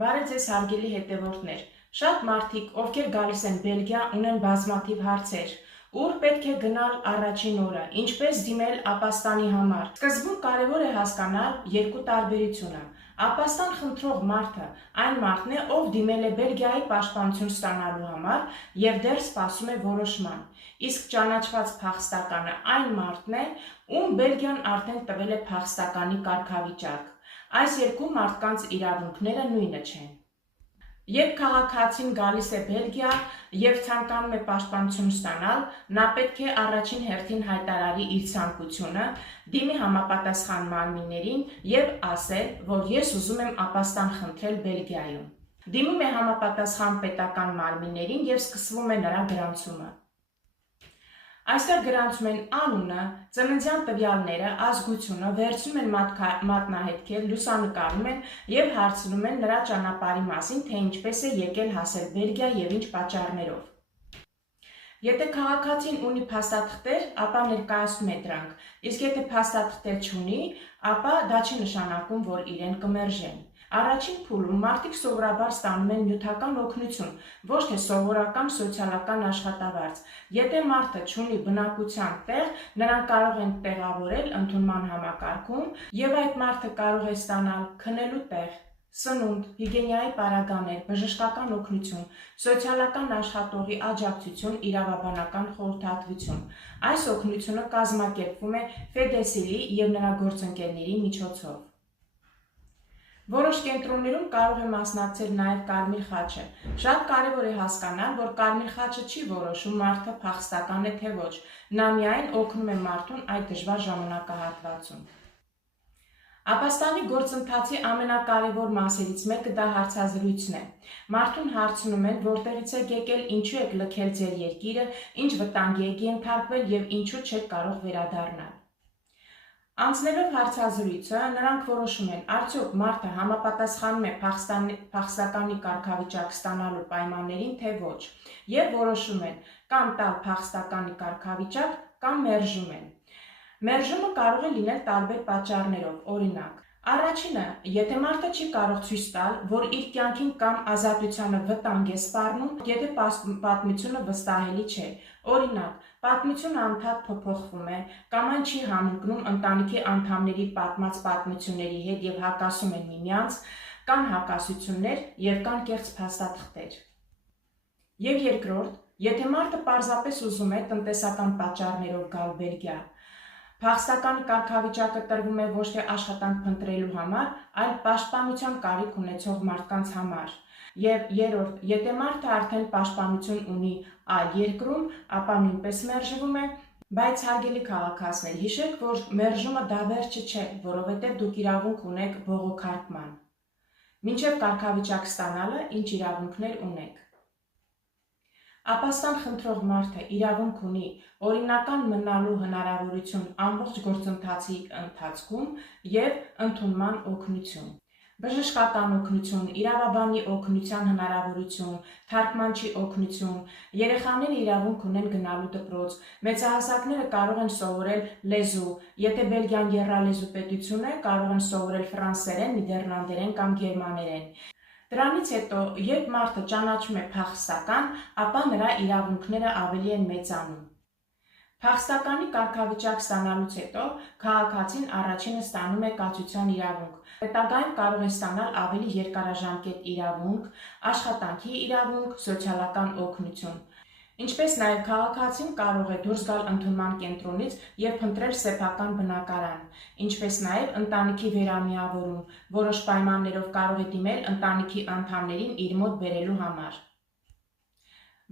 Բարև ձեզ հարգելի հետևորդներ, շատ մարդիկ, ովքեր գալիս են Բելգիա, ունեն բազմաթիվ հարցեր, ուր պետք է գնալ առաջին օրը, ինչպես դիմել ապաստանի համար։ Սկզբում կարևոր է հասկանալ երկու տարբերությունը։ Ապաստան խնդրող մարդը այն մարդն է, ով դիմել է Բելգիայի պաշտպանություն ստանալու համար եւ դեռ սպասում է որոշման։ Իսկ ճանաչված փախստականը այն մարդն է, ում Բելգիան արդեն տվել է փախստականի կարգավիճակ։ Այս երկու մարդկանց իրավունքները նույնը չեն։ Երբ քաղաքացին գալիս է Բելգիա եւ ցանկանում է պաշտպանություն ստանալ, նա պետք է առաջին հերթին հայտարարի իր ցանկությունը, դիմի համապատասխան մարմիններին եւ ասել, որ ես ուզում եմ ապաստան խնդրել Բելգիայում։ Դիմում է համապատասխան պետական մարմիններին եւ սկսվում է նրա գրանցումը։ Այստեղ գրանցում են անունը, ծննդյան տվյալները, ազգությունը, վերցնում են մատնահետքեր, լուսանկարում են եւ հարցնում են նրա ճանապարհի մասին, թե ինչպես է եկել հասել Բելգիա եւ ինչ պատճառներով։ Եթե քաղաքացին ունի փաստաթղթեր, ապա ներկայացնում է դրանք, իսկ եթե փաստաթղթեր չունի, ապա դա չի նշանակում, որ իրեն կմերժեն։ Առաջին փուլում մարդիկ սովորաբար ստանում են նյութական օգնություն, ոչ թե սովորական սոցիալական աշխատավարձ։ Եթե մարդը չունի բնակության տեղ, նրան կարող են տեղավորել ընդունման համակարգում եւ այդ մարդը կարող է ստանալ քնելու տեղ, սնունդ, հիգիենայի պարագաներ, բժշկական օգնություն, սոցիալական աշխատողի աջակցություն, իրավաբանական խորհրդատվություն։ Այս օգնությունը կազմակերպվում է FEDESIL-ի եւ նրա գործընկերների միջոցով։ Որոշ կենտրոններում կարող է մասնակցել նաև Կարմիր խաչը։ Շատ կարևոր է հասկանալ, որ Կարմիր խաչը չի որոշում մարդը փախստական է թե ոչ, նա միայն օգնում է մարդուն այդ դժվար ժամանակահատվածում։ Ապաստանի գործընթացի ամենակարևոր մասերից մեկը դա հարցազրույցն է։ Մարդուն հարցնում են, որտեղից եք եկել, ինչու եք լքել ձեր երկիրը, ինչ վտանգի եք ենթարկվել եւ ինչու չեք կարող վերադառնալ։ Անցնելով հարցազրույցը, նրանք որոշում են, արդյոք մարդը համապատասխանում է փախստականի կարգավիճակ ստանալու պայմաններին, թե ոչ, եւ որոշում են կամ տալ փախստականի կարգավիճակ, կամ մերժում են։ Մերժումը կարող է լինել տարբեր պատճառներով, օրինակ, առաջինը, եթե մարդը չի կարող ցույց տալ, որ իր կյանքին կամ ազատությանը վտանգ է սպառնում, եթե պատմությունը վստահելի չէ, օրինակ, պատմությունը անդադար փոփոխվում է, կամ այն չի համընկնում ընտանիքի անդամների պատմած պատմությունների հետ եւ հակասում են միմյանց, կան հակասություններ եւ կան կեղծ փաստաթղթեր։ Եվ երկրորդ, եթե մարդը պարզապես ուզում է տնտեսական պատճառներով գալ Բելգիա, փախստականի կարգավիճակը տրվում է ոչ թե աշխատանք փնտրելու համար, այլ պաշտպանության կարիք ունեցող մարդկանց համար։ Եվ երրորդ, եթե մարդը արդեն պաշտպանություն ունի այլ երկրում, ապա նույնպես մերժվում է, բայց հարգելի քաղաքացիներ, հիշեք, որ մերժումը դա վերջը չէ, որովհետև դուք իրավունք ունեք բողոքարկման։ Մինչև կարգավիճակ ստանալը, ինչ իրավունքներ ունեք։ Ապաստան խնդրող մարդը իրավունք ունի օրինական մնալու հնարավորություն ամբողջ գործընթացի ընթացքում եւ ընդունման օգնություն, բժշկական օգնություն, իրավաբանի օգնության հնարավորություն, թարգմանչի օգնություն, երեխաները իրավունք ունեն գնալու դպրոց, մեծահասակները կարող են սովորել լեզու, եթե Բելգիան եռալեզու պետություն է, կարող են սովորել ֆրանսերեն, նիդերլանդերեն կամ գերմաներեն։ Դրանից հետո, երբ մարդը ճանաչում է փախստական, ապա նրա իրավունքները ավելի են մեծանում։ Փախստականի կարգավիճակ ստանալուց հետո քաղաքացին առաջինը ստանում է կացության իրավունք։ Հետագայում կարող է ստանալ ավելի երկարաժամկետ իրավունք, աշխատանքի իրավունք, սոցիալական օգնություն։ Ինչպես նաև քաղաքացին կարող է դուրս գալ ընդունման կենտրոնից եւ փնտրել սեփական բնակարան, ինչպես նաև ընտանիքի վերամիավորում, որոշ պայմաններով կարող է դիմել ընտանիքի անդամներին իր մոտ բերելու համար։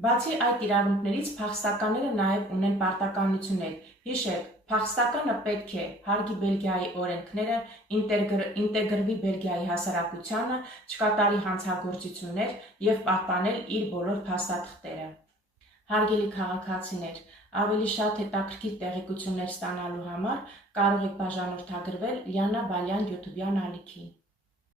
Բացի այդ իրավունքներից փախստականները նաև ունեն պարտականություններ։ Հիշեք, փախստականը պետք է հարգի Բելգիայի օրենքները, ինտեգրվի Բելգիայի հասարակությանը, չկատարի հանցագործություններ եւ պահպանել իր բոլոր փաստաթղթերը։ Հարգելի քաղաքացիներ, ավելի շատ հետաքրքիր տեղեկություններ ստանալու համար կարող եք բաժանորդագրվել Լիանա Բալյան YouTube-յան ալիքին։